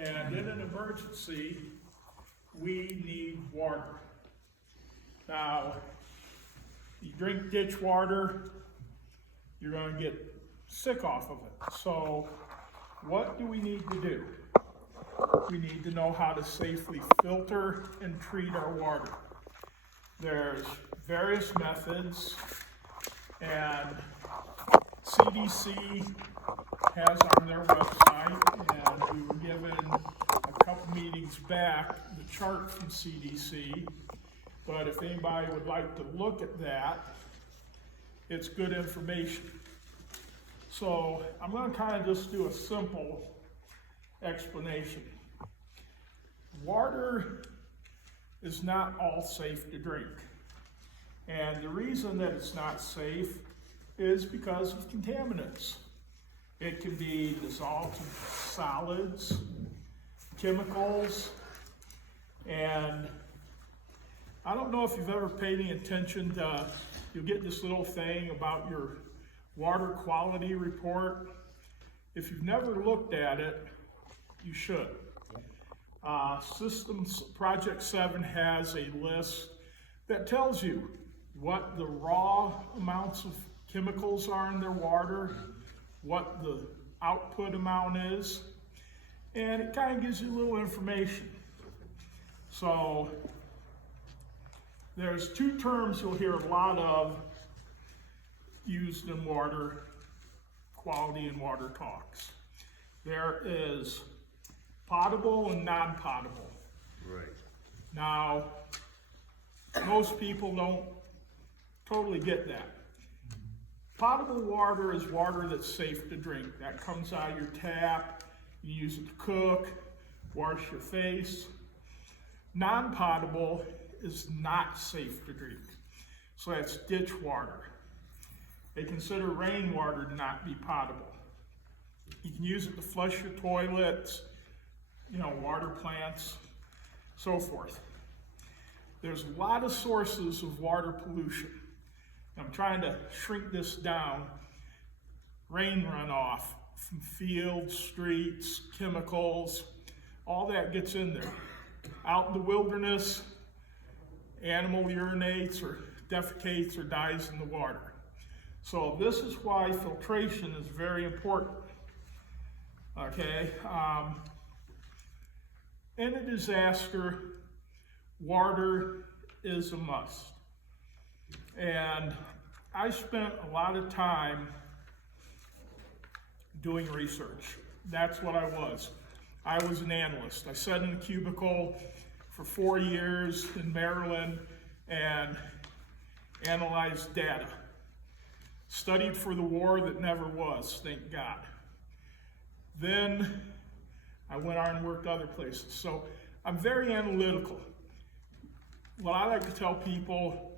And in an emergency, we need water. Now, you drink ditch water, you're going to get sick off of it. So what do we need to do? We need to know how to safely filter and treat our water. There's various methods, and CDC has on their website, and we were given a couple meetings back the chart from CDC, but if anybody would like to look at that, it's good information. So I'm going to kind of just do a simple explanation. Water is not all safe to drink. And the reason that it's not safe is because of contaminants. It can be dissolved in solids, chemicals, and I don't know if you've ever paid any attention to, you'll get this little thing about your water quality report. If you've never looked at it, you should. Systems Project 7 has a list that tells you what the raw amounts of chemicals are in their water, what the output amount is, and it kind of gives you a little information. So there's two terms you'll hear a lot of used in water quality and water talks. There is potable and non-potable. Right. Now, most people don't totally get that. Potable water is water that's safe to drink. That comes out of your tap, you use it to cook, wash your face. Non-potable is not safe to drink. So that's ditch water. They consider rainwater to not be potable. You can use it to flush your toilets, water plants, so forth. There's a lot of sources of water pollution. I'm trying to shrink this down. Rain runoff from fields, streets, chemicals, all that gets in there. Out in the wilderness, animal urinates or defecates or dies in the water. So this is why filtration is very important. Okay, in a disaster, water is a must. And I spent a lot of time doing research. That's what I was. I was an analyst. I sat in a cubicle for 4 years in Maryland and analyzed data. Studied for the war that never was, thank God. Then I went on and worked other places. So I'm very analytical. What I like to tell people,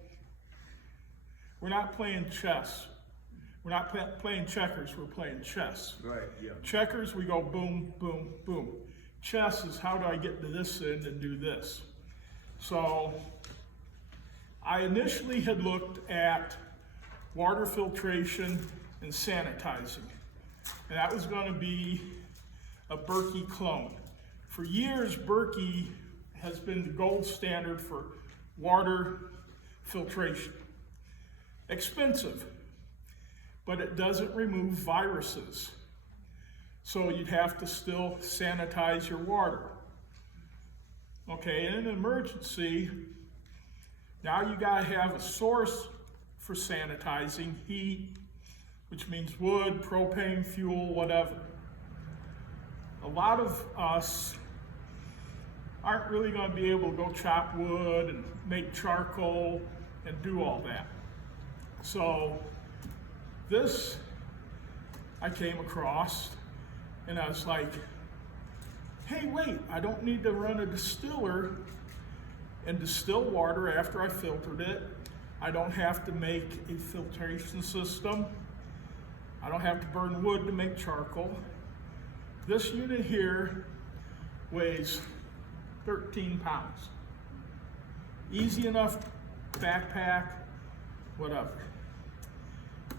we're not playing chess. We're not playing checkers, we're playing chess. Right, yeah. Checkers, we go boom, boom, boom. Chess is how do I get to this end and do this? So I initially had looked at water filtration and sanitizing. And that was going to be a Berkey clone. For years, Berkey has been the gold standard for water filtration. Expensive, but it doesn't remove viruses. So you'd have to still sanitize your water. Okay, in an emergency, now you gotta have a source for sanitizing, heat, which means wood, propane, fuel, whatever. A lot of us aren't really going to be able to go chop wood and make charcoal and do all that. So this I came across and I was like, hey, wait, I don't need to run a distiller and distill water after I filtered it. I don't have to make a filtration system. I don't have to burn wood to make charcoal. This unit here weighs 13 pounds. Easy enough backpack, whatever.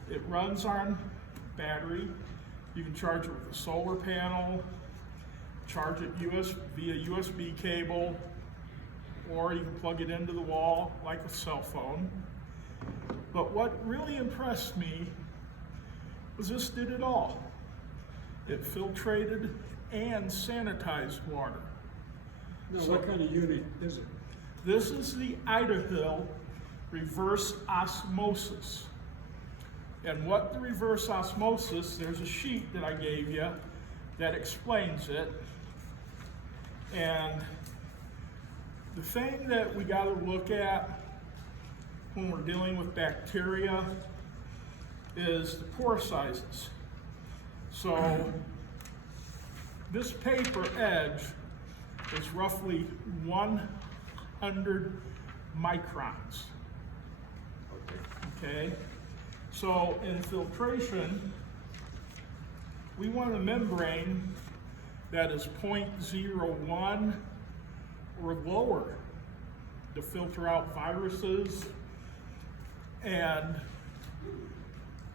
It runs on battery. You can charge it with a solar panel, charge it via USB cable, or you can plug it into the wall like a cell phone. But what really impressed me was this did it all. It filtrated and sanitized water. Now, what kind of unit is it? This is the Idaho reverse osmosis. And what the reverse osmosis, there's a sheet that I gave you that explains it. And the thing that we got to look at when we're dealing with bacteria is the pore sizes. So this paper edge is roughly 100 microns. Okay? So in filtration, we want a membrane that is 0.01 or lower to filter out viruses. And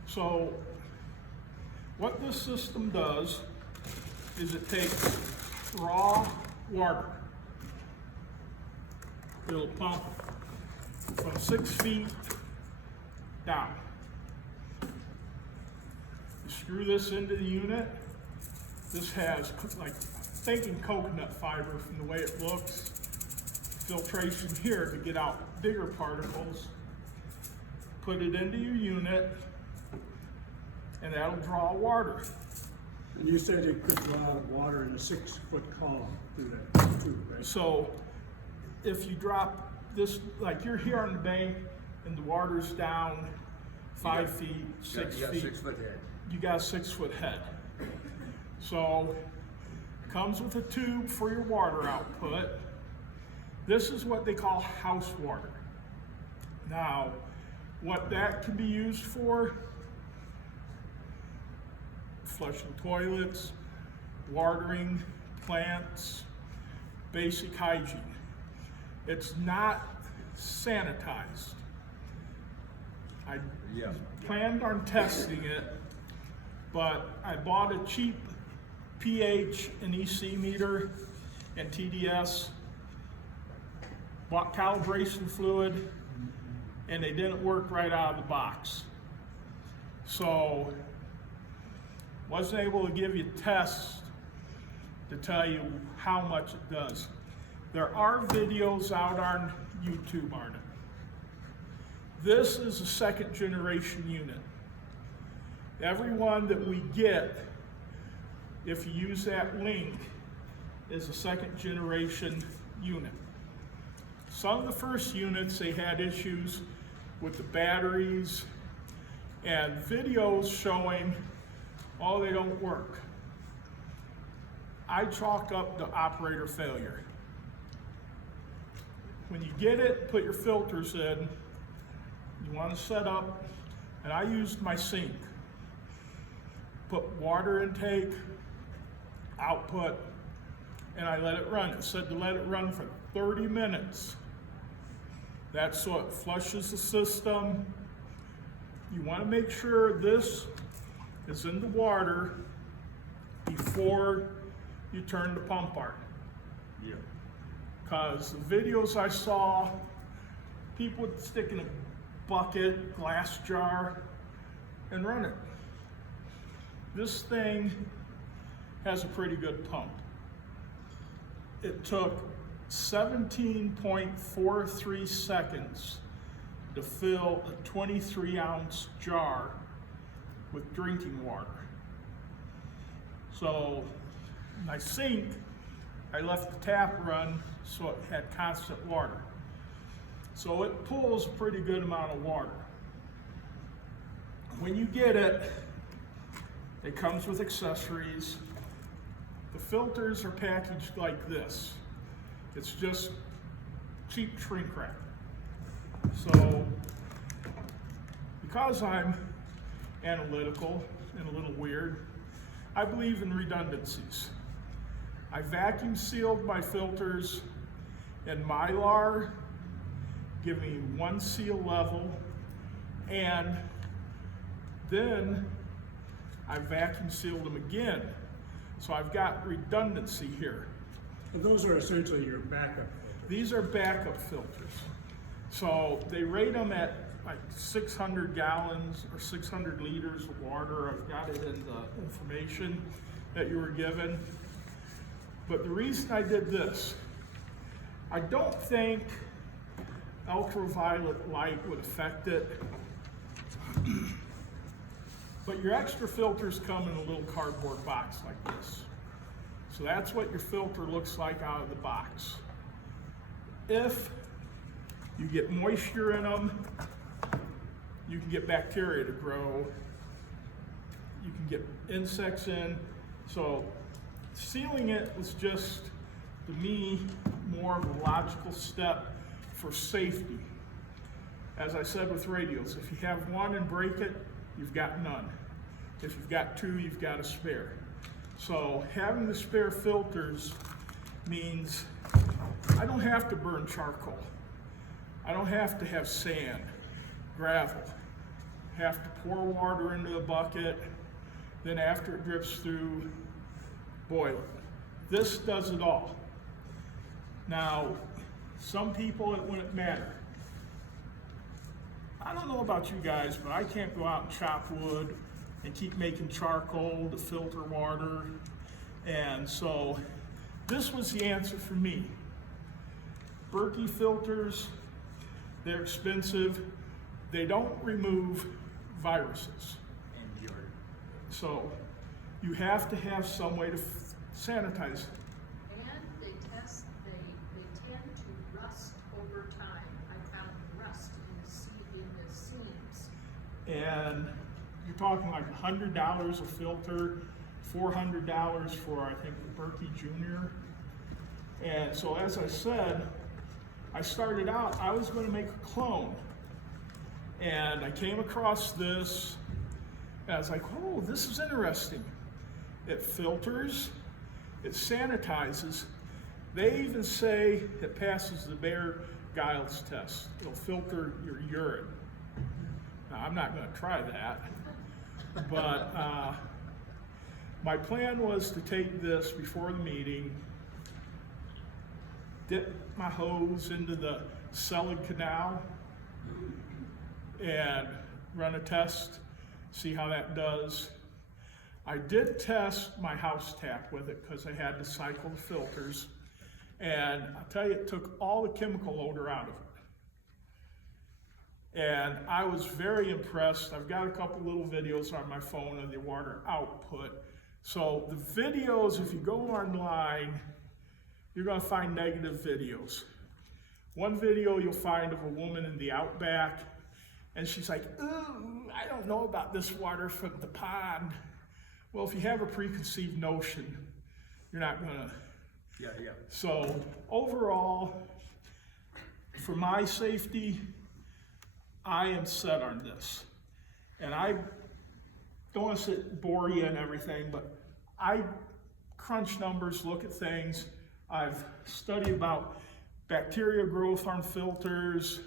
so what this system does is it takes raw water. It'll pump from 6 feet down. You screw this into the unit. This has, like, thinking coconut fiber from the way it looks. Filtration here to get out bigger particles. Put it into your unit, and that'll draw water. And you said it could draw water in a 6-foot column through that tube, right? So if you drop this, like you're here on the bank and the water's down 5 feet, 6 You got feet. 6 foot head. You got a 6-foot head. So it comes with a tube for your water output. This is what they call house water. Now, what that can be used for: flushing toilets, watering plants, basic hygiene. It's not sanitized. I Yeah. planned on testing it, but I bought a cheap pH and EC meter and TDS, bought calibration fluid, and they didn't work right out of the box. So wasn't able to give you tests to tell you how much it does. There are videos out on YouTube on it. This is a 2nd generation unit. Every one that we get, if you use that link, is a 2nd generation unit. Some of the first units, they had issues with the batteries and videos showing, oh, they don't work. I chalk up to operator failure. When you get it, put your filters in. You want to set up, and I used my sink. Put water intake, output, and I let it run. It said to let it run for 30 minutes. That's so it flushes the system. You want to make sure this is in the water before you turn the pump on. Yeah. Because the videos I saw, people would stick in a bucket, glass jar, and run it. This thing has a pretty good pump. It took 17.43 seconds to fill a 23-ounce jar with drinking water. So my sink, I left the tap run so it had constant water. So it pulls a pretty good amount of water. When you get it, it comes with accessories. The filters are packaged like this. It's just cheap shrink wrap. So, because I'm analytical and a little weird, I believe in redundancies. I vacuum sealed my filters in Mylar, give me 1 seal level, and then I vacuum sealed them again So I've got redundancy here. And those are essentially your backup filters. These are backup filters. So they rate them at like 600 gallons or 600 liters of water. I've got it in the information that you were given. But the reason I did this, I don't think ultraviolet light would affect it. But your extra filters come in a little cardboard box like this. So that's what your filter looks like out of the box. If you get moisture in them, you can get bacteria to grow. You can get insects in. So sealing it was just, to me, more of a logical step for safety. As I said with radios, if you have one and break it, you've got none. If you've got two, you've got a spare. So having the spare filters means I don't have to burn charcoal. I don't have to have sand, gravel, have to pour water into a bucket, then after it drips through, boil it. This does it all. Now, some people it wouldn't matter. I don't know about you guys, but I can't go out and chop wood and keep making charcoal to filter water. And so this was the answer for me. Berkey filters, they're expensive. They don't remove viruses. And urine. So you have to have some way to sanitize. And they tend to rust over time. I found rust in the seams. And you're talking like $100 a filter, $400 for, I think, the Berkey Junior. And so as I said, I started out, I was going to make a clone. And I came across this, and I was like, oh, this is interesting. It filters, it sanitizes. They even say it passes the Baer-Giles test. It'll filter your urine. Now, I'm not going to try that, but my plan was to take this before the meeting, dip my hose into the Selig Canal, and run a test, see how that does. I did test my house tap with it because I had to cycle the filters, and I'll tell you, it took all the chemical odor out of it. And I was very impressed. I've got a couple little videos on my phone of the water output. So the videos, if you go online, you're going to find negative videos. One video you'll find of a woman in the outback, and she's like, ooh, I don't know about this water from the pond. Well, if you have a preconceived notion, you're not going to. Yeah. So overall, for my safety, I am set on this. And I don't want to sit and bore you and everything, but I crunch numbers, look at things. I've studied about bacteria growth on filters,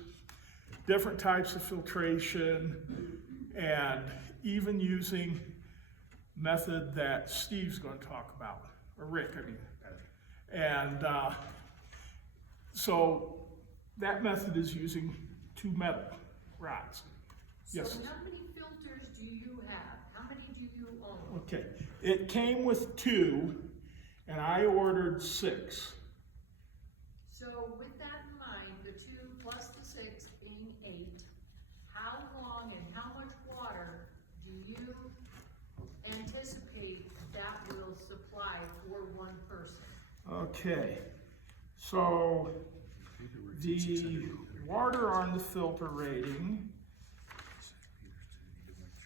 different types of filtration, and even using method that Steve's going to talk about, or Rick, I mean. And so that method is using 2 metal rods. Yes. So how many filters do you have? How many do you own? Okay. It came with 2, and I ordered 6. So with that in mind, the 2 plus the 6 being 8, how long and how much water do you anticipate that will supply for one person? Okay. So the water on the filter rating,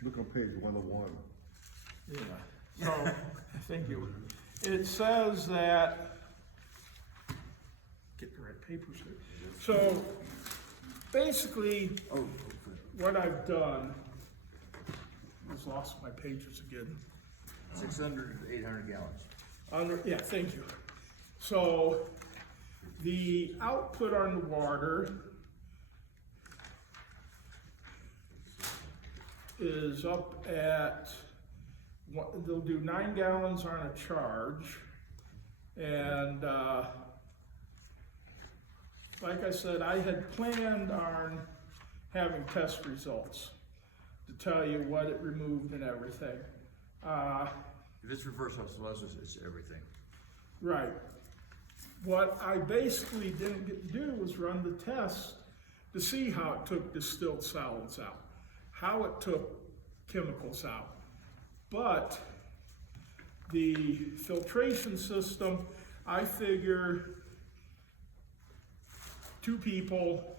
Look on page 101. yeah, so, thank you. It says that, get the right papers here. So, basically, what I've done, I just lost my pages again. 600 to 800 gallons. Yeah, thank you. So, the output on the water is up at they'll do 9 gallons on a charge. And like I said, I had planned on having test results to tell you what it removed and everything. If it's reverse osmosis, it's everything. Right. What I basically didn't get to do was run the test to see how it took distilled solids out, how it took chemicals out. But the filtration system, I figure 2 people,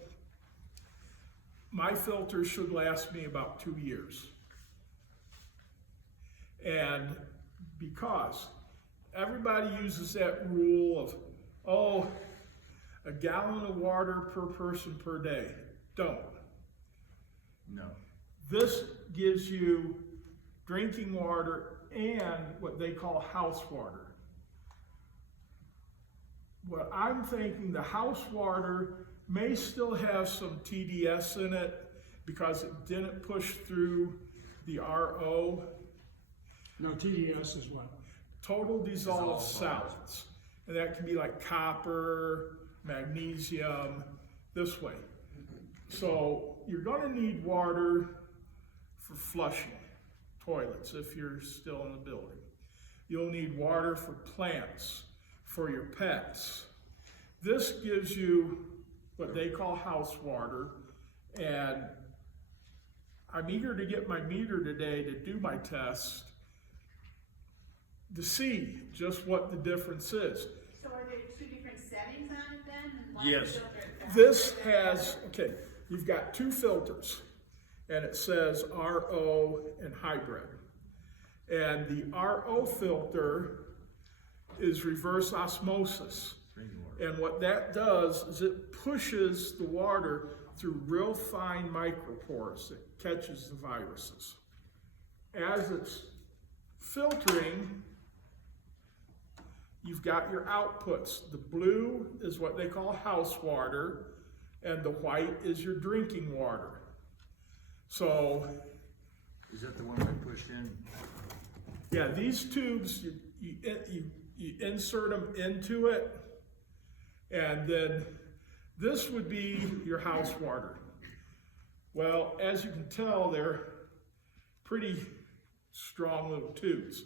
my filter should last me about 2 years. And because everybody uses that rule of, oh, a gallon of water per person per day. Don't. No. This gives you drinking water and what they call house water. What I'm thinking, the house water may still have some TDS in it because it didn't push through the RO. No, TDS is what? Total dissolved solids. solids. And that can be like copper, magnesium, this way. So you're gonna need water for flushing toilets if you're still in the building. You'll need water for plants, for your pets. This gives you what they call house water, and I'm eager to get my meter today to do my test to see just what the difference is. So are there 2 different settings on it then? One Yes. filter at This the has, okay, you've got 2 filters, and it says RO and hybrid. And the RO filter is reverse osmosis. Drinking water. And what that does is it pushes the water through real fine micropores that catches the viruses. As it's filtering, you've got your outputs. The blue is what they call house water, and the white is your drinking water. So, Is that the one we pushed in? yeah, these tubes, you insert them into it, and then this would be your house water. Well, as you can tell, they're pretty strong little tubes.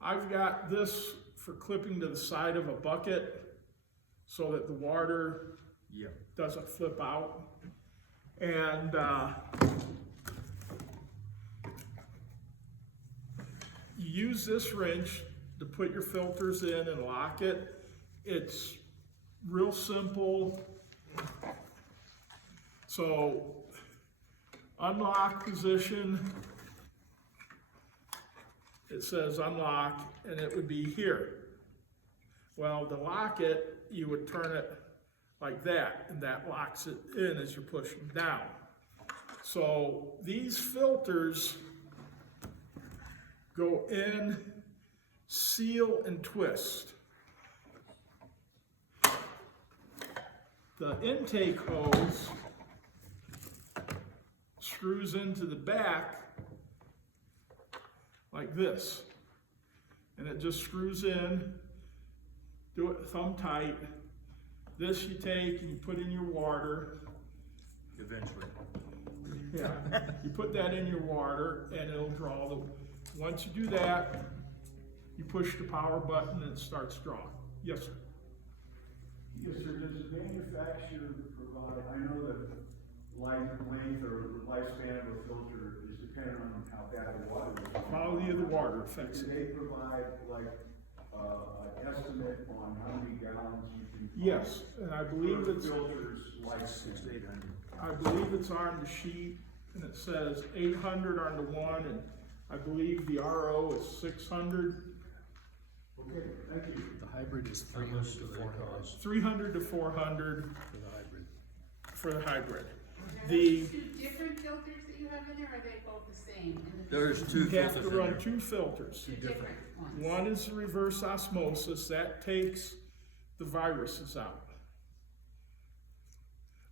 I've got this for clipping to the side of a bucket so that the water Yeah. doesn't flip out. And you use this wrench to put your filters in and lock it. It's real simple. So, unlock position, it says unlock, and it would be here. Well, to lock it, you would turn it like that, and that locks it in as you're pushing down. So these filters go in, seal, and twist. The intake hose screws into the back like this, and it just screws in. Do it thumb tight. This you take and you put in your water. Eventually. Yeah, you put that in your water and it'll draw the, once you do that, you push the power button and it starts drawing. Yes, sir. Yes, sir, does the manufacturer provide, I know that length or lifespan of a filter is dependent on how bad the water is. Quality of the water affects Do it. they provide like, an estimate on how many gallons you can? Yes, and I believe it's, Filters like. 600 to 800. I believe it's on the sheet and it says 800 on the one, and I believe the RO is 600. Okay, thank you. The hybrid is 300 to 400 300 to 400 for the hybrid. for the hybrid. Are The, those 2 different filters that you have in there, or are they both the same? There's 2 you have filters to in run there. 2 filters. 2 different ones. One is the reverse osmosis, that takes the viruses out.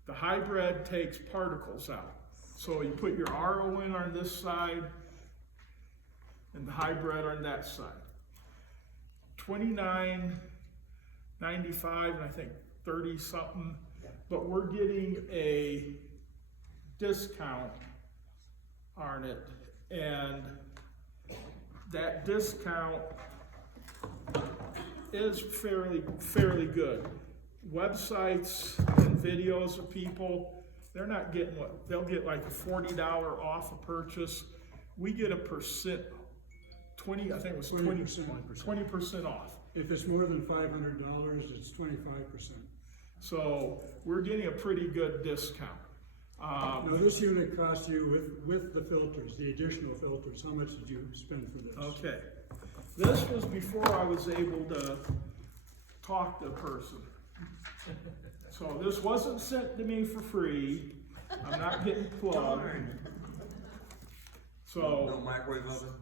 The hybrid takes particles out. So you put your RO in on this side, and the hybrid on that side. $29.95 and I think 30 something, but we're getting a discount on it, and that discount is fairly good. Websites and videos of people, they're not getting what, they'll get like a $40 off a purchase. We get a percent, I think it was 20% off. If it's more than $500, it's 25%. So we're getting a pretty good discount. Now, this unit cost you with the filters, the additional filters, how much did you spend for this? Okay, this was before I was able to talk to a person. So this wasn't sent to me for free. I'm not getting plugged. So No microwave oven?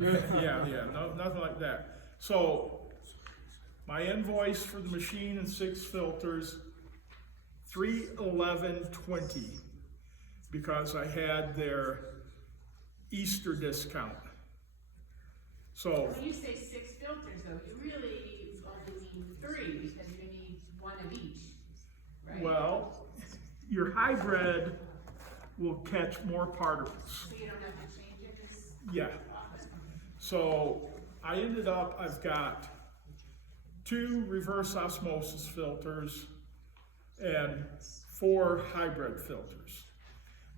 yeah, no, nothing like that. So my invoice for the machine and 6 filters, $311.20, because I had their Easter discount. So When you say 6 filters though, you really only need 3 because you need 1 of each, right? well, your hybrid will catch more particles. So you don't have to change it as Yeah. often. So I ended up, I've got 2 reverse osmosis filters and 4 hybrid filters.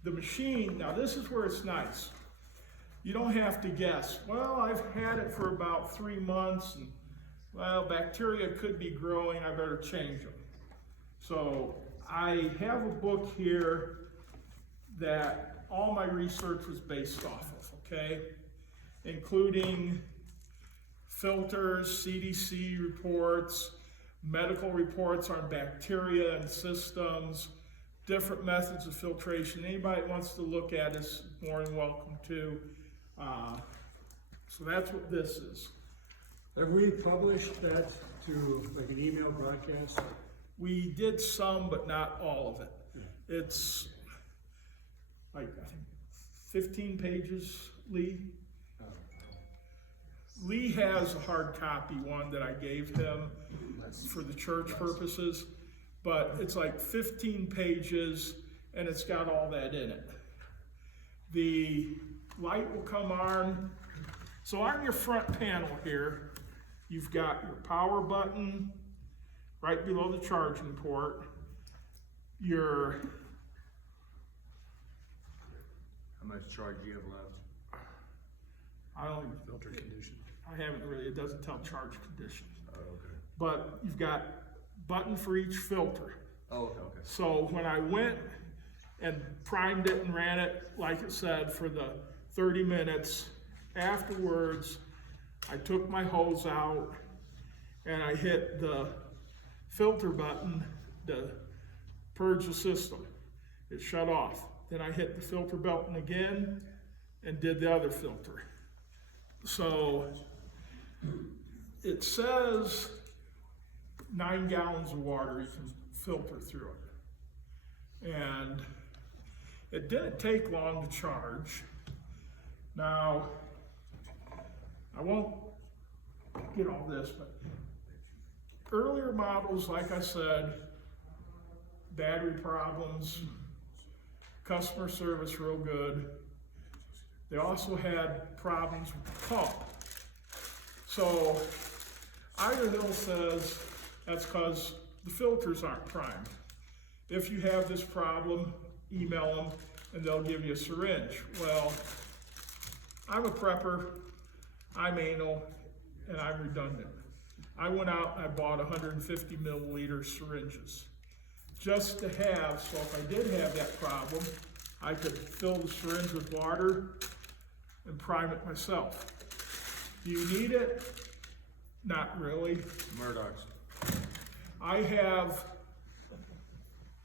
The machine, now this is where it's nice. You don't have to guess, well, I've had it for about 3 months and, well, bacteria could be growing, I better change them. So I have a book here that all my research was based off of, okay? Including filters, CDC reports, medical reports on bacteria and systems, different methods of filtration. Anybody that wants to look at is more than welcome to. So that's what this is. Have we published that to like an email broadcast? We did some, but not all of it. It's like, I think, 15 pages, Lee. Lee has a hard copy one that I gave him for the church purposes, but it's like 15 pages and it's got all that in it. The light will come on. So on your front panel here, you've got your power button right below the charging port, your How much charge do you have left? I don't even, Filter condition. I haven't really, it doesn't tell charge condition. Oh, okay. But you've got button for each filter. Oh, okay. So when I went and primed it and ran it, like it said, for the 30 minutes, afterwards, I took my hose out and I hit the filter button to purge the system. It shut off. Then I hit the filter button again and did the other filter. So it says 9 gallons of water you can filter through it. And it didn't take long to charge. Now, I won't get all this, but earlier models, like I said, battery problems, customer service real good. They also had problems with the pump. So Idaho says that's because the filters aren't primed. If you have this problem, email them and they'll give you a syringe. Well, I'm a prepper, I'm anal, and I'm redundant. I went out and I bought 150 milliliter syringes just to have, so if I did have that problem, I could fill the syringe with water and prime it myself. Do you need it? Not really. Murdoch's. I have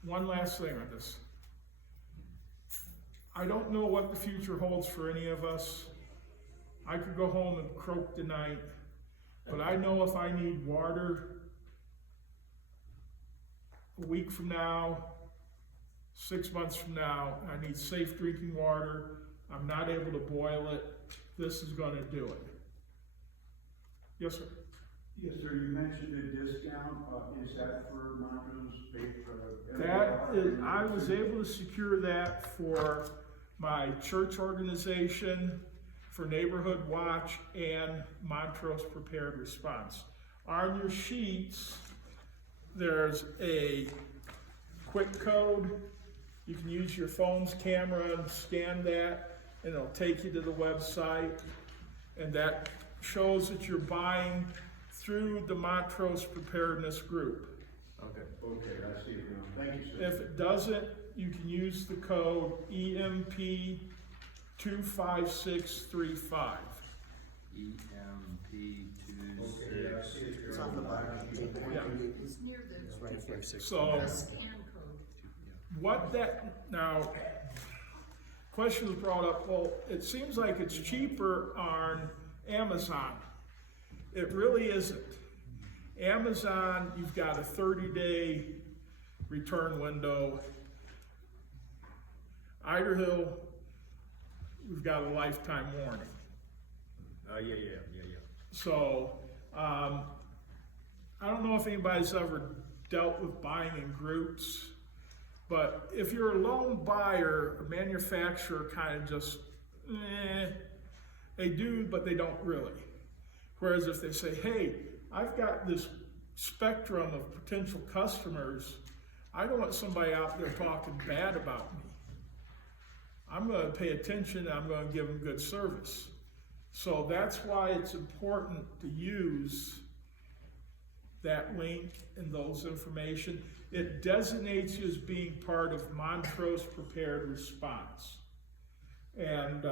one last thing on this. I don't know what the future holds for any of us. I could go home and croak tonight, but I know if I need water a week from now, 6 months from now, I need safe drinking water, I'm not able to boil it, this is gonna do it. Yes, sir? Yes, sir, you mentioned a discount, is that for Montrose paper? That is, I was able to secure that for my church organization, for Neighborhood Watch, and Montrose Prepared Response. On your sheets, there's a quick code. You can use your phone's camera and scan that, and it'll take you to the website. And that shows that you're buying through the Montrose Preparedness Group. Okay. Okay, I see it now, thank you, sir. If it doesn't, you can use the code EMP 25635. EMP Okay, I see it here. It's on the bottom. Yeah. It's near the, Right, 56. So the scan code. what that, now, question was brought up, well, it seems like it's cheaper on Amazon. It really isn't. Amazon, you've got a 30-day return window. Idaho, we've got a lifetime warning. Yeah. So, I don't know if anybody's ever dealt with buying in groups, but if you're a lone buyer, a manufacturer kind of just, they do, but they don't really. Whereas if they say, hey, I've got this spectrum of potential customers, I don't want somebody out there talking bad about me. I'm going to pay attention and I'm going to give them good service. So that's why it's important to use that link and those information. It designates you as being part of Montrose Prepared Response. And,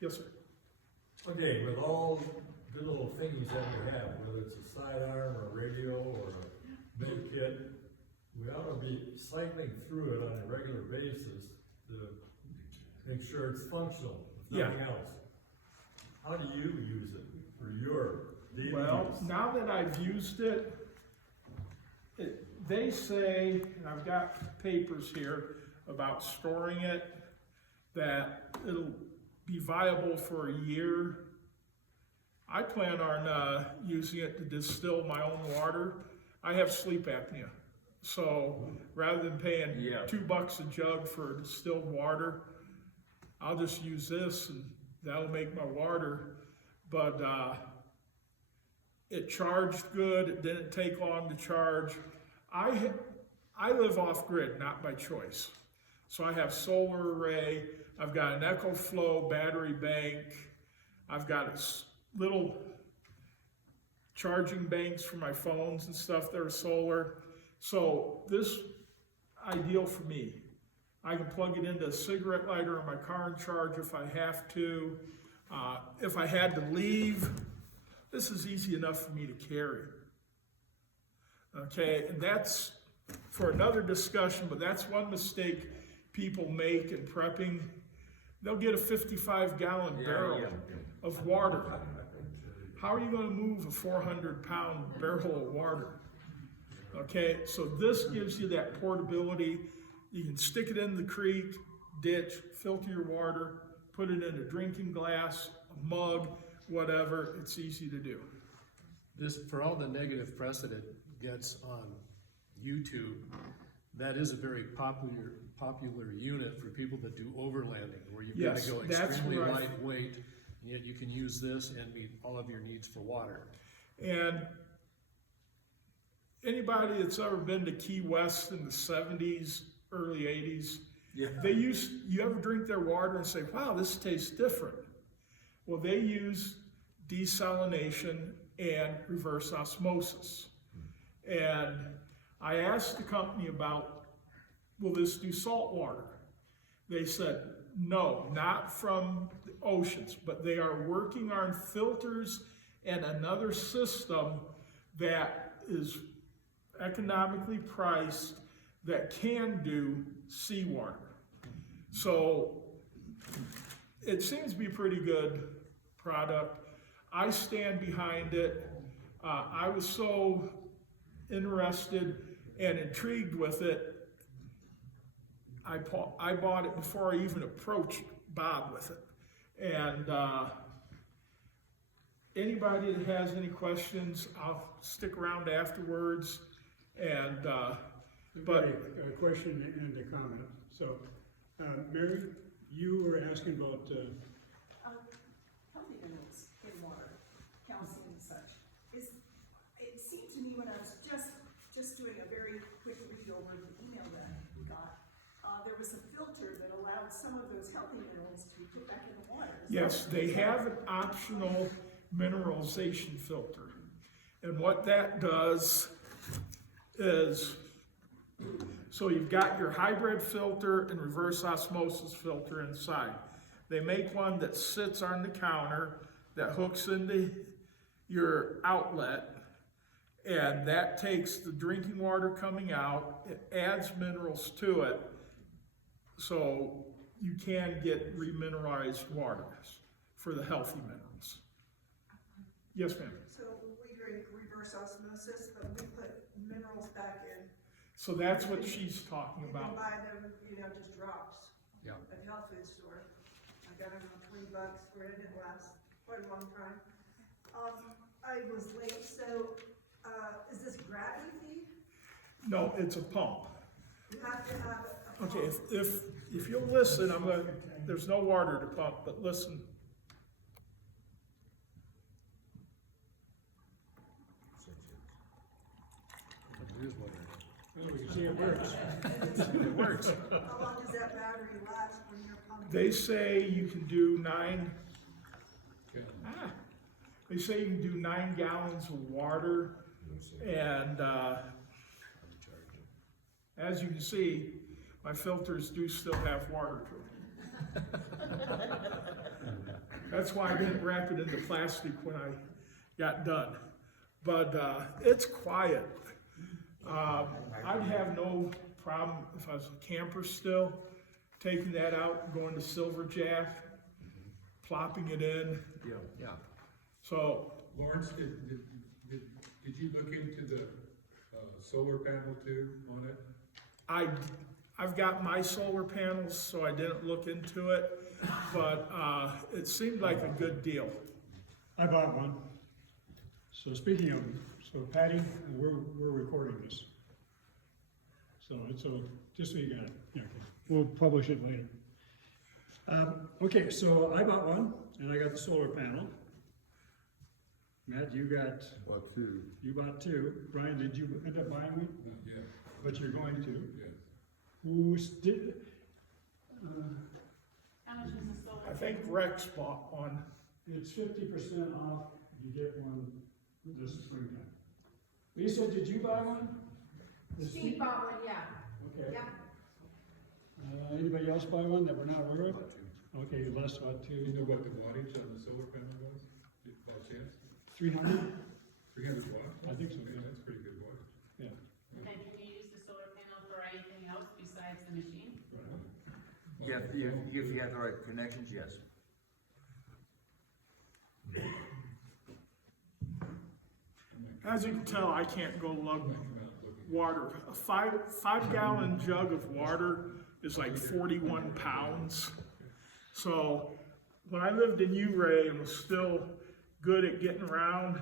yes, sir. Okay, with all the little things that we have, whether it's a sidearm or a radio or a med kit, we ought to be cycling through it on a regular basis to make sure it's functional, if nothing else. How do you use it for your daily Well, use? now that I've used it, they say, and I've got papers here about storing it, that it'll be viable for a year. I plan on using it to distill my own water. I have sleep apnea. So rather than paying $2 a jug for distilled water, I'll just use this and that'll make my water. But it charged good, it didn't take long to charge. I live off grid, not by choice. So I have solar array, I've got an EcoFlow battery bank, I've got little charging banks for my phones and stuff that are solar. So this ideal for me. I can plug it into a cigarette lighter in my car and charge if I have to. If I had to leave, this is easy enough for me to carry. Okay, and that's for another discussion, but that's one mistake people make in prepping. They'll get a 55-gallon barrel of water. How are you going to move a 400-pound barrel of water? Okay, so this gives you that portability. You can stick it in the creek, ditch, filter your water, put it in a drinking glass, a mug, whatever. It's easy to do. This, for all the negative press that it gets on YouTube, that is a very popular unit for people that do overlanding, where you've got Yes, to go that's extremely right. lightweight, and yet you can use this and meet all of your needs for water. And anybody that's ever been to Key West in the 70s, early 80s, you ever drink their water and say, wow, this tastes different. Well, they use desalination and reverse osmosis. And I asked the company about, will this do salt water? They said, no, not from the oceans, but they are working on filters and another system that is economically priced that can do seawater. So it seems to be a pretty good product. I stand behind it. I was so interested and intrigued with it. I bought it before I even approached Bob with it. And anybody that has any questions, I'll stick around afterwards. And, but Okay, a question and a comment. So, Mary, you were asking about, Healthy minerals in water, calcium and such. It seemed to me when I was just doing a very quick read over the email that we got, there was a filter that allowed some of those healthy minerals to be put back in the water. yes, they have an optional mineralization filter. And what that does is, so you've got your hybrid filter and reverse osmosis filter inside. They make one that sits on the counter that hooks into your outlet, and that takes the drinking water coming out, it adds minerals to it, so you can get remineralized waters for the healthy minerals. Yes, ma'am. So we drink reverse osmosis, but we put minerals back in. So that's what she's talking You can about. buy them, just drops. Yeah. At health food store. I got them for $20 for it, it lasts quite a long time. I was late, so, is this gravity feed? No, it's a pump. You have to have a pump. Okay, if you'll listen, there's no water to pump, but listen. It is what well, we can see it works. It works. How long does that battery last when you're pumping? They say you can do 9 gallons of water, and as you can see, my filters do still have water to them. That's why I didn't wrap it into plastic when I got done. But it's quiet. I'd have no problem if I was a camper still, taking that out and going to Silverjack, plopping it in. Yeah. So Lawrence, did you look into the solar panel too on it? I've got my solar panels, so I didn't look into it, but it seemed like a good deal. I bought one. So speaking of, so Patty, we're recording this. So just so you got it, yeah, okay. We'll publish it later. Okay, so I bought one, and I got the solar panel. Matt, you got, What two? you bought 2. Brian, did you end up buying one? Yeah, But you're going to. yes. Who's did? How much is the solar? I think Rex bought one. It's 50% off. You get one this springtime. Lisa, did you buy one? Steve bought one, yeah. Okay. Yeah. Anybody else buy one that we're not aware of? Okay, Les bought Do you 2. know what the wattage on the solar panel was? By chance? 300? 300 watts? I think so, Okay, yeah. that's pretty good wattage. Yeah. And can you use the solar panel for anything else besides the machine? Yeah, if you have the right connections, yes. As you can tell, I can't go lug water. A five gallon jug of water is like 41 pounds. So when I lived in Ouray and was still good at getting around,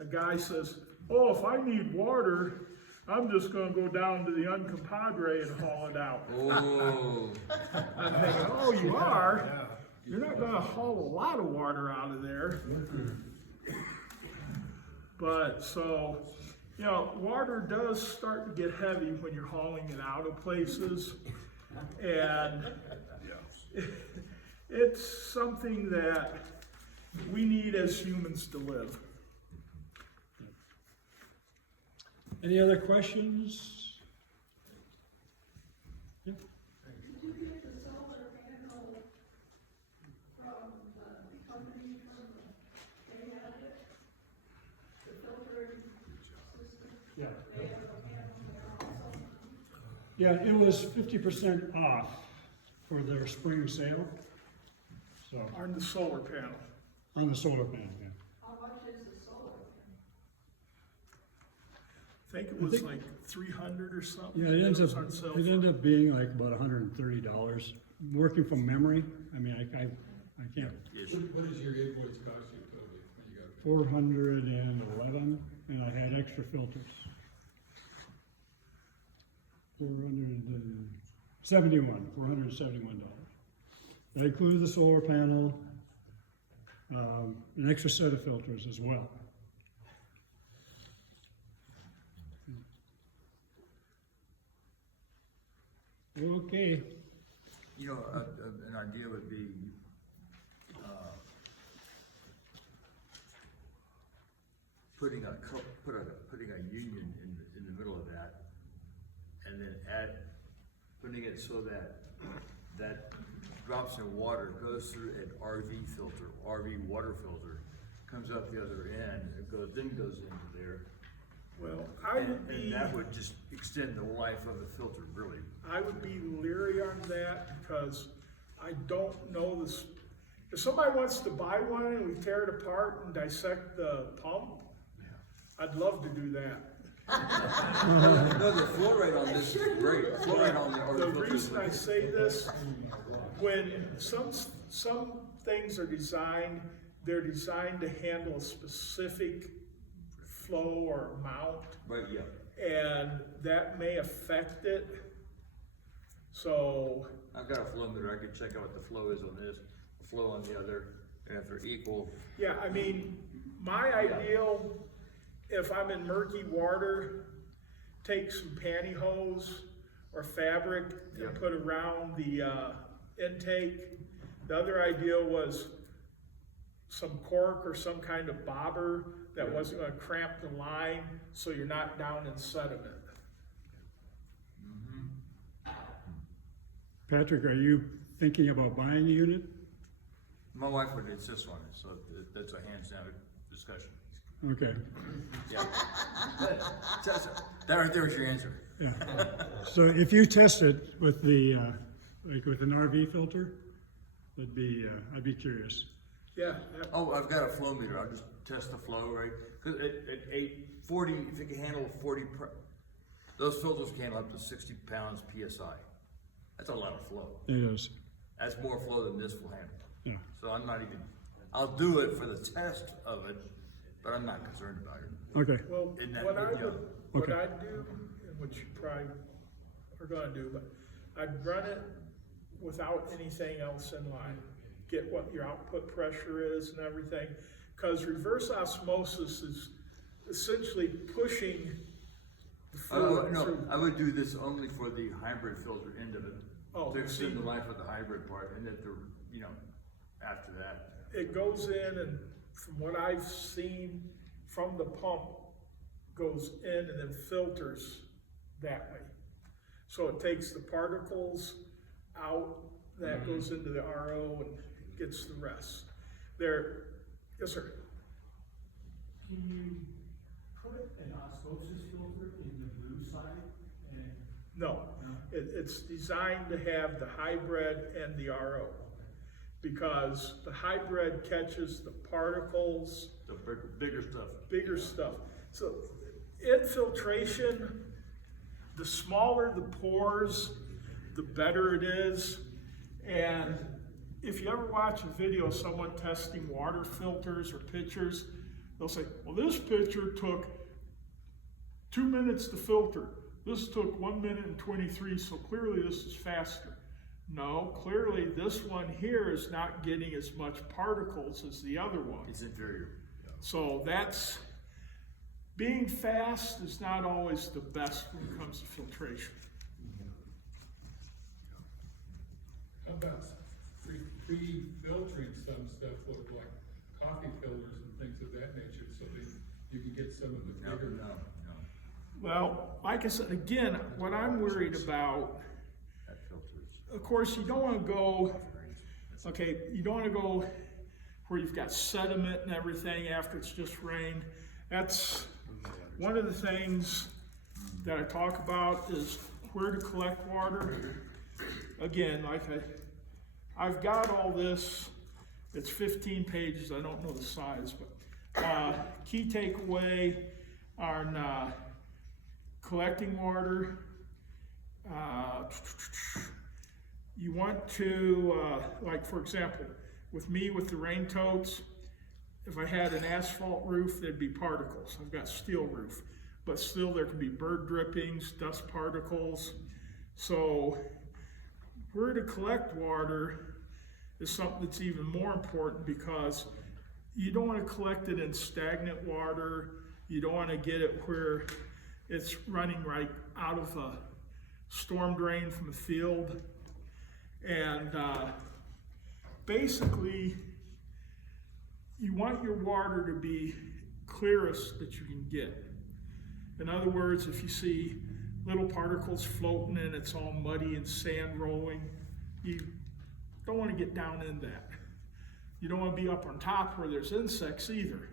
a guy says, "Oh, if I need water, I'm just gonna go down to the Uncompadre and haul it out." Oh, I'm thinking, "Oh, you are? You're not gonna haul a lot of water out of there." But so, water does start to get heavy when you're hauling it out of places. And it's something that we need as humans to live. Any other questions? Yeah. Did you get the solar panel from the company they had it? The filtering system? Yeah. They have a panel there also? Yeah, it was 50% off for their spring sale. So, On the solar panel. on the solar panel, yeah. How much is the solar panel? I think it was like 300 or something. Yeah, it ends was up, on sale it for- ended up being like about $130. Working from memory, I mean, I can't. What does your invoice cost you, Toby, when you 411, and I had extra filters. $471. That includes the solar panel, an extra set of filters as well. Okay, You know, an idea would be, putting a union in the middle of that, and then putting it so that drops in water goes through an RV filter, RV water filter, comes up the other end, and goes into there. Well, And that would just extend the life of the filter, really. I would be leery on that because I don't know this. If somebody wants to buy one and we tear it apart and dissect the pump, I'd love to do that. No, the flow rate on this is great. Flow rate on the RV The filter is reason I say this, when some things are designed, they're designed to handle a specific flow or amount, Right, yeah. and that may affect it. So, I've got a flow meter, I could check out what the flow is on this, the flow on the other, and if they're equal. yeah, I mean, my ideal, if I'm in murky water, take some pantyhose or fabric and Yeah. put around the intake. The other idea was some cork or some kind of bobber that wasn't gonna cramp the line so you're not down in sediment. Patrick, are you thinking about buying a unit? My wife would insist on it, so that's a hands down discussion. Okay, Yeah. That right there is your answer. yeah. So if you test it with the, like with an RV filter, I'd be curious. Yeah, Oh, I've got a flow meter, I'll just test the flow, right? Cause at 40, if it can handle 40, those filters can handle up to 60 pounds PSI. That's a lot of flow. It is, That's more flow than this will handle. yeah. So I'm not even, I'll do it for the test of it, but I'm not concerned about it. Okay, well, In that what I video. would, what Okay. I'd do, and what you probably are gonna do, but I'd run it without anything else in line. Get what your output pressure is and everything, because reverse osmosis is essentially pushing the fluid No, through. I would do this only for the hybrid filter end of it. Oh, To extend see. the life of the hybrid part, and that the, after that. It goes in, and from what I've seen from the pump, goes in and then filters that way. So it takes the particles out, that goes into the RO and gets the rest. There, yes, sir. Can you put an osmosis filter in the blue side? And No, it's designed to have the hybrid and the RO. Because the hybrid catches the particles, The bigger stuff. bigger stuff. So infiltration, the smaller the pores, the better it is. And if you ever watch a video of someone testing water filters or pitchers, they'll say, well, this pitcher took 2 minutes to filter. This took 1 minute and 23, so clearly this is faster. No, clearly this one here is not getting as much particles as the other one. It's inferior. So that's, being fast is not always the best when it comes to filtration. How about pre-filtering some stuff with like coffee filters and things of that nature, so that you can get some of the No, bigger. no. Well, like I said, again, what I'm worried about, That filters. of course, you don't want to go, okay, you don't want to go where you've got sediment and everything after it's just rained. That's one of the things that I talk about is where to collect water. Again, like I've got all this, it's 15 pages, I don't know the size, but key takeaway on collecting water. You want to, like for example, with me with the rain totes, if I had an asphalt roof, there'd be particles. I've got steel roof, but still there can be bird drippings, dust particles. So where to collect water is something that's even more important, because you don't want to collect it in stagnant water. You don't want to get it where it's running right out of a storm drain from a field. And basically, you want your water to be clearest that you can get. In other words, if you see little particles floating and it's all muddy and sand rolling, you don't want to get down in that. You don't want to be up on top where there's insects either.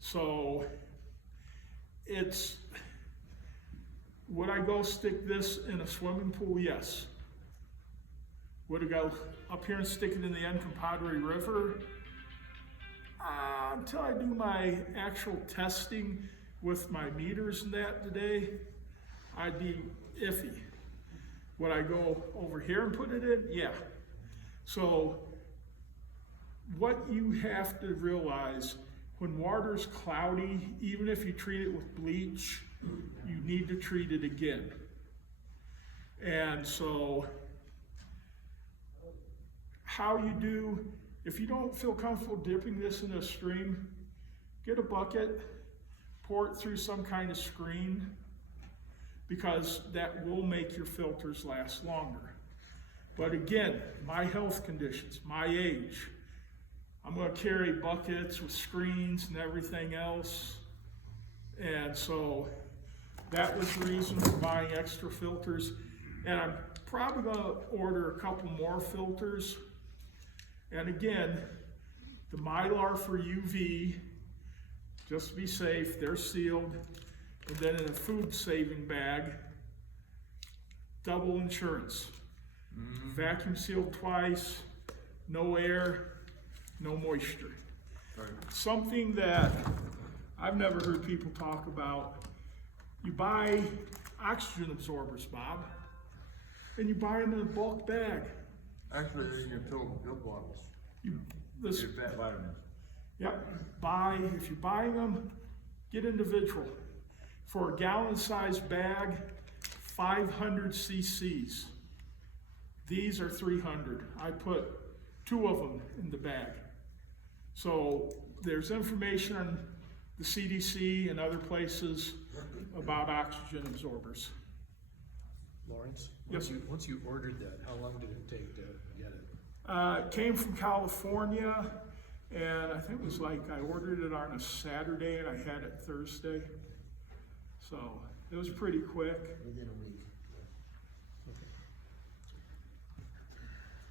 So would I go stick this in a swimming pool? Yes. Would I go up here and stick it in the Uncompadre River? Until I do my actual testing with my meters and that today, I'd be iffy. Would I go over here and put it in? Yeah. So what you have to realize, when water's cloudy, even if you treat it with bleach, you need to treat it again. And so how you do, if you don't feel comfortable dipping this in a stream, get a bucket, pour it through some kind of screen, because that will make your filters last longer. But again, my health conditions, my age, I'm going to carry buckets with screens and everything else. And so that was the reason for buying extra filters. And I'm probably going to order a couple more filters. And again, the Mylar for UV, just to be safe, they're sealed. And then in a food saving bag, double insurance. Vacuum sealed twice, no air, no moisture. Right. Something that I've never heard people talk about. You buy oxygen absorbers, Bob, and you buy them in a bulk bag. Actually, they're in your pill bottles. Your vitamins. Yep. If you're buying them, get individual. For a gallon-sized bag, 500 cc's. These are 300. I put 2 of them in the bag. So there's information on the CDC and other places about oxygen absorbers. Lawrence? Yes, sir. Once you ordered that, how long did it take to get it? It came from California, and I think it was like I ordered it on a Saturday and I had it Thursday. So it was pretty quick. Within a week.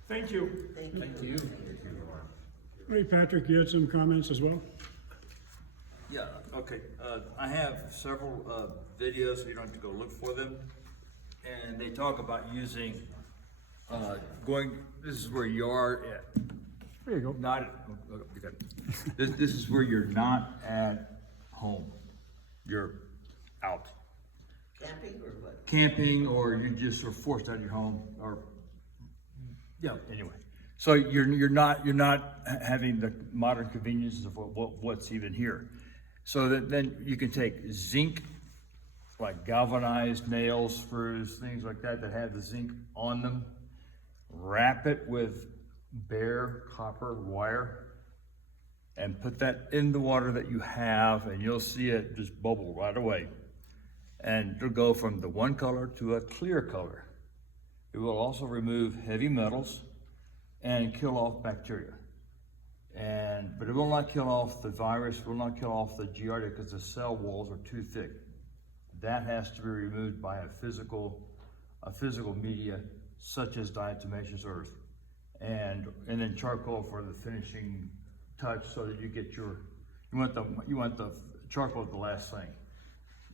Thank you. Thank you. Hey, Patrick, you had some comments as well? Yeah, okay. I have several videos, so you don't have to go look for them. And they talk about using, this is where you are at. There you go. This is where you're not at home. You're out. Camping or what? Camping, or you just are forced out of your home, or, yeah, anyway. So you're not having the modern conveniences of what's even here. So then you can take zinc, like galvanized nails, screws, things like that have the zinc on them, wrap it with bare copper wire, and put that in the water that you have, and you'll see it just bubble right away. And it'll go from the one color to a clear color. It will also remove heavy metals and kill off bacteria. But it will not kill off the virus, will not kill off the Giardia, because the cell walls are too thick. That has to be removed by a physical media, such as diatomaceous earth, and then charcoal for the finishing touch, so that you get you want the charcoal at the last thing.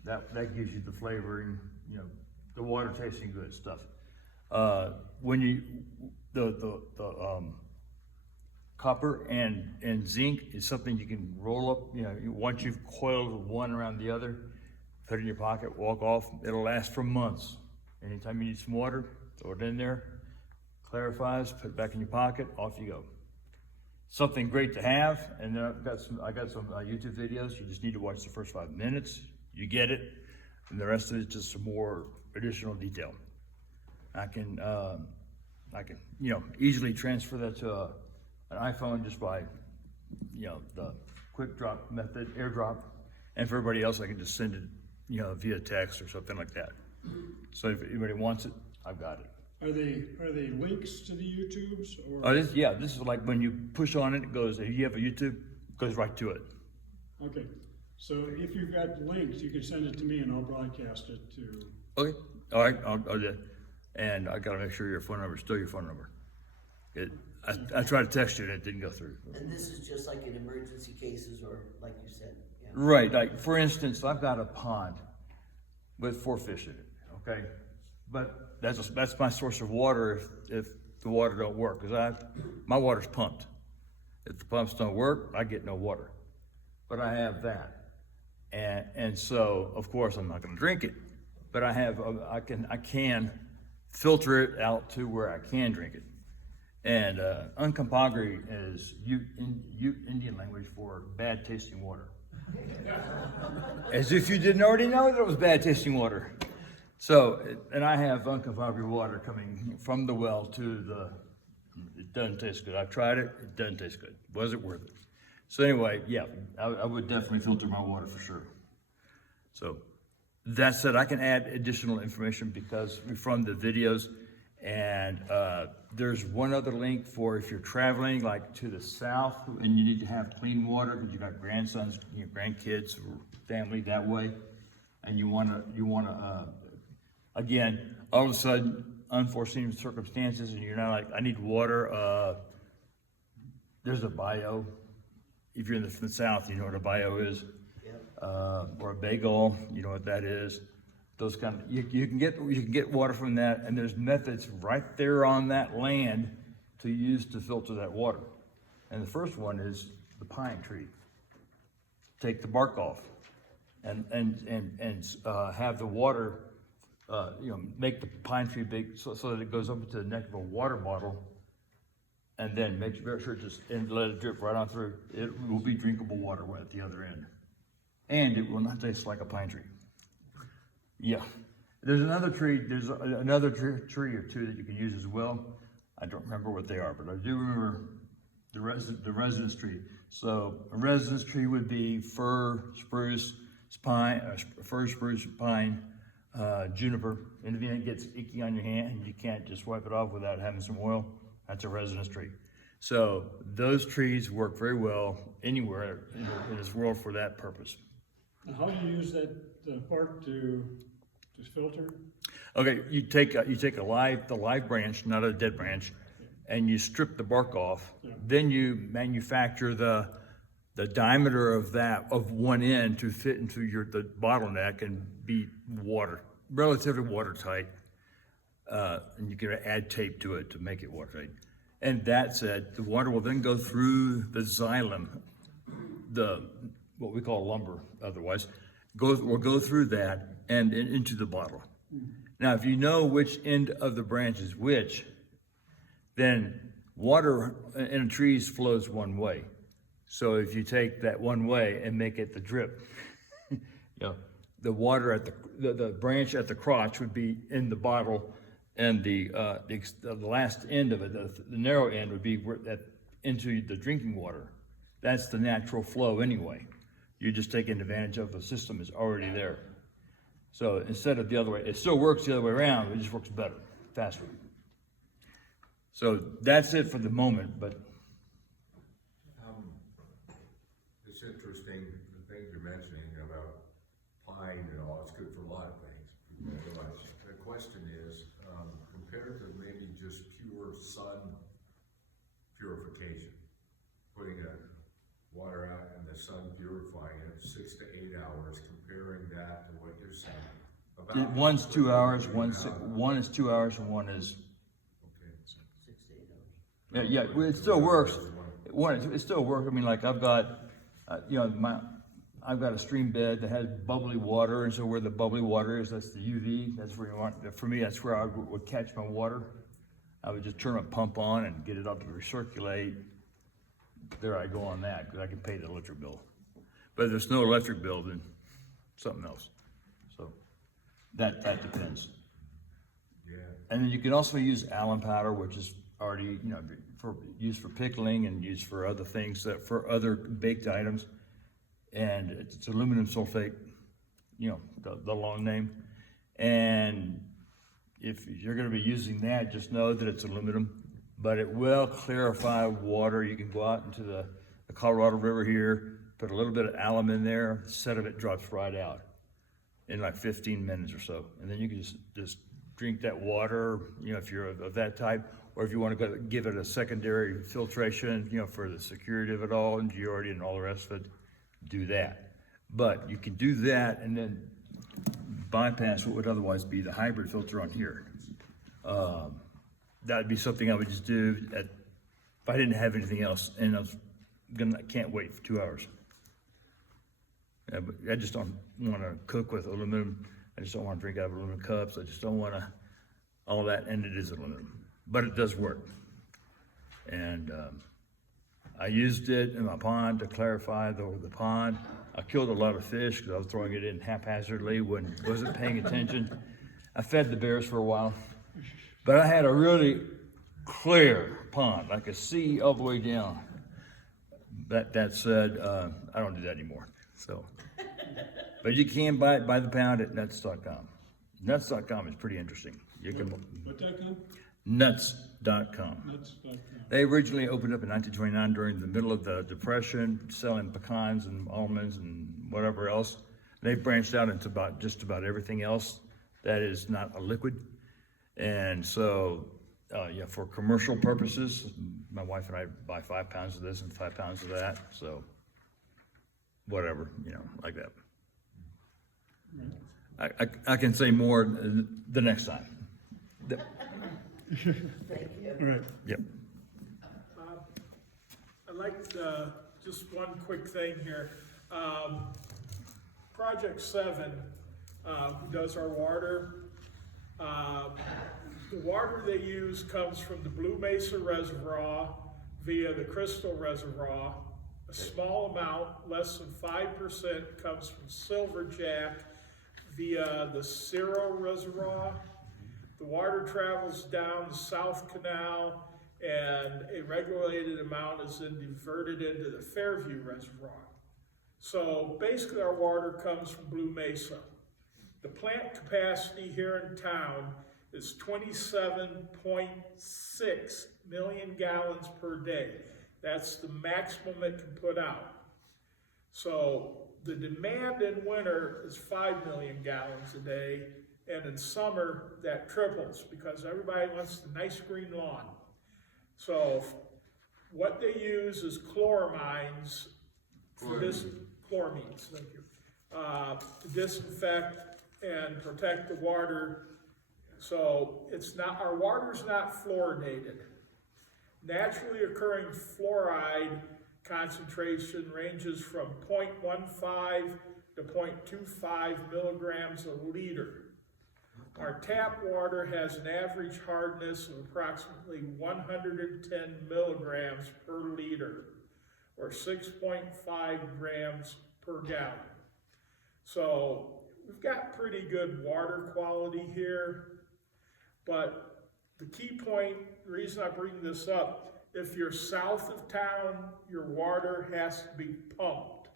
That gives you the flavoring, the water tasting good stuff. When the copper and zinc is something you can roll up, once you've coiled one around the other, put it in your pocket, walk off, it'll last for months. Anytime you need some water, throw it in there, clarifies, put it back in your pocket, off you go. something great to have, and then I got some YouTube videos. You just need to watch the first 5 minutes. You get it, and the rest of it is just some more additional detail. I can easily transfer that to an iPhone just by the quick drop method, AirDrop, and for everybody else I can just send it via text or something like that. So if anybody wants it, I've got it. Are they links to the YouTubes or? Oh, this is like when you push on it, it goes, if you have a YouTube, it goes right to it. Okay, so if you've got links, you can send it to me and I'll broadcast it to. Okay, all right, I'll do that. And I gotta make sure your phone number is still your phone number. I tried to text you and it didn't go through. And this is just like in emergency cases or like you said, yeah. Right, like for instance, I've got a pond with 4 fish in it, okay? But that's my source of water if the water don't work, because my water's pumped. If the pumps don't work, I get no water. But I have that. And so of course I'm not gonna drink it, but I can filter it out to where I can drink it. And Uncompahgre is Indian language for bad tasting water. As if you didn't already know that it was bad tasting water. So, and I have Uncompahgre water coming from the well to it doesn't taste good. I've tried it, it doesn't taste good. Was it worth it? So anyway, yeah, I would definitely filter my water for sure. So that said, I can add additional information because from the videos, and there's one other link for if you're traveling like to the south and you need to have clean water because you got grandsons, grandkids, or family that way, and you wanna again, all of a sudden, unforeseen circumstances, and you're not like, I need water. There's a bio. If you're in the south, you know what a bio is. Or a bagel, you know what that is. Those kind of, you can get water from that, and there's methods right there on that land to use to filter that water. And the first one is the pine tree. Take the bark off, and have the water, make the pine tree big so that it goes up into the neck of a water bottle, and then make sure and let it drip right on through. It will be drinkable water at the other end, and it will not taste like a pine tree. Yeah, there's another tree. There's another tree or two that you can use as well. I don't remember what they are, but I do remember the residence tree. So a residence tree would be fir, spruce, pine, juniper. Anything that gets icky on your hand and you can't just wipe it off without having some oil, that's a residence tree. So those trees work very well anywhere in this world for that purpose. How do you use that bark to filter? Okay, you take the live branch, not a dead branch, and you strip the bark off. Yeah. Then you manufacture the diameter of one end to fit into the bottleneck and be relatively watertight. And you can add tape to it to make it watertight. And that said, the water will then go through the xylem, what we call lumber otherwise, will go through that and into the bottle. Now, if you know which end of the branch is which, then water in a tree flows one way. So if you take that one way and make it the drip, the water at the branch at the crotch would be in the bottle, and the last end of it, the narrow end, would be into the drinking water. That's the natural flow anyway. You're just taking advantage of the system is already there. So instead of the other way, it still works the other way around, it just works better, faster. So that's it for the moment, but. It's interesting, the things you're mentioning about pine and all, it's good for a lot of things. But the question is, compared to maybe just pure sun purification, putting water out and the sun purifying it 6 to 8 hours, comparing that to what you're saying. One's 2 hours, one is 2 hours, and one is. Okay. 6 to 8 hours. Yeah, it still works. It still works. I mean, like I've got, I've got a stream bed that has bubbly water, and so where the bubbly water is, that's the UV. That's where you want. For me, that's where I would catch my water. I would just turn a pump on and get it up to recirculate. there I go on that, because I can pay the electric bill. But if there's no electric bill, then something else. So that depends. Yeah. And then you can also use alum powder, which is already, used for pickling and used for other things, for other baked items. And it's aluminum sulfate, the long name. And if you're gonna be using that, just know that it's aluminum, but it will clarify water. You can go out into the Colorado River here, put a little bit of alum in there, the set of it drops right out in like 15 minutes or so. And then you can just drink that water, if you're of that type, or if you want to give it a secondary filtration, for the security of it all and Giardia and all the rest of it, do that. But you can do that and then bypass what would otherwise be the hybrid filter on here. That'd be something I would just do if I didn't have anything else, and I can't wait for 2 hours. Yeah, but I just don't want to cook with aluminum. I just don't want to drink out of aluminum cups. I just don't want to, all that, and it is aluminum. But it does work. And I used it in my pond to clarify the pond. I killed a lot of fish because I was throwing it in haphazardly when I wasn't paying attention. I fed the bears for a while. But I had a really clear pond. I could see all the way down. That said, I don't do that anymore. So, but you can buy it by the pound at nuts.com. Nuts.com is pretty interesting. You can What.com? nuts.com. Nuts.com. They originally opened up in 1929 during the middle of the Depression, selling pecans and almonds and whatever else. They've branched out into just about everything else that is not a liquid. And so, for commercial purposes, my wife and I buy 5 pounds of this and 5 pounds of that. So, whatever, like that. I can say more the next time. Thank you. All right. Yep. I'd like to, just one quick thing here. Project 7, who does our water. The water they use comes from the Blue Mesa Reservoir via the Crystal Reservoir. A small amount, less than 5%, comes from Silverjack via the Cerro Reservoir. The water travels down the South Canal, and a regulated amount is then diverted into the Fairview Reservoir. So basically our water comes from Blue Mesa. The plant capacity here in town is 27.6 million gallons per day. That's the maximum it can put out. So the demand in winter is 5 million gallons a day, and in summer that triples because everybody wants the nice green lawn. So what they use is chloramines for this, chloramines, thank you, to disinfect and protect the water. So our water's not fluoridated. Naturally occurring fluoride concentration ranges from 0.15 to 0.25 milligrams a liter. Our tap water has an average hardness of approximately 110 milligrams per liter, or 6.5 grams per gallon. So we've got pretty good water quality here, but the key point, the reason I bring this up, if you're south of town, your water has to be pumped.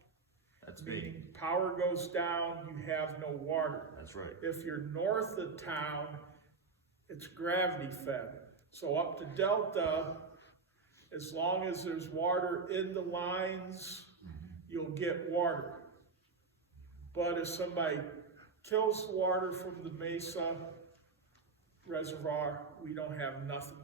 That's me. Meaning power goes down, you have no water. That's right. If you're north of town, it's gravity fed. So up to Delta, as long as there's water in the lines, you'll get water. But if somebody kills the water from the Mesa Reservoir, we don't have nothing.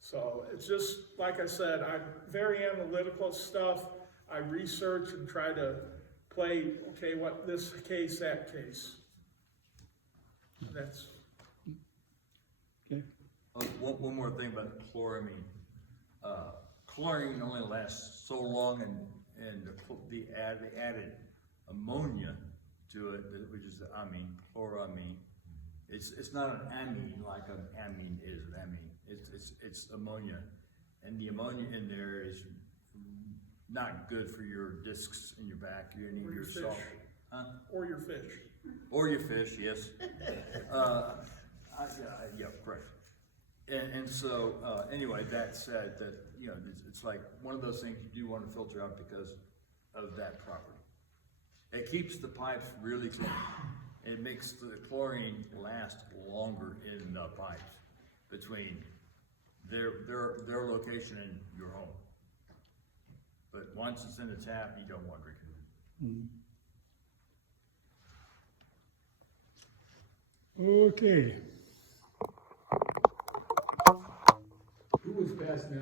So it's just, like I said, I'm very analytical stuff. I research and try to play, okay, what this case, that case. That's. Okay. One more thing about chloramine. Chlorine only lasts so long, and they added ammonia to it, which is the amine, chloramine. It's not an amine like an amine is an amine. It's ammonia, and the ammonia in there is not good for your discs in your back, you need Or your your salt. fish. Huh? Or your fish. Or your fish, yes. Yeah, correct. And so, anyway, that said, that, you know, it's like one of those things you do want to filter out because of that property. It keeps the pipes really clean. It makes the chlorine last longer in the pipes between their location and your home. But once it's in the tap, you don't want to drink it. Okay. Who was passing that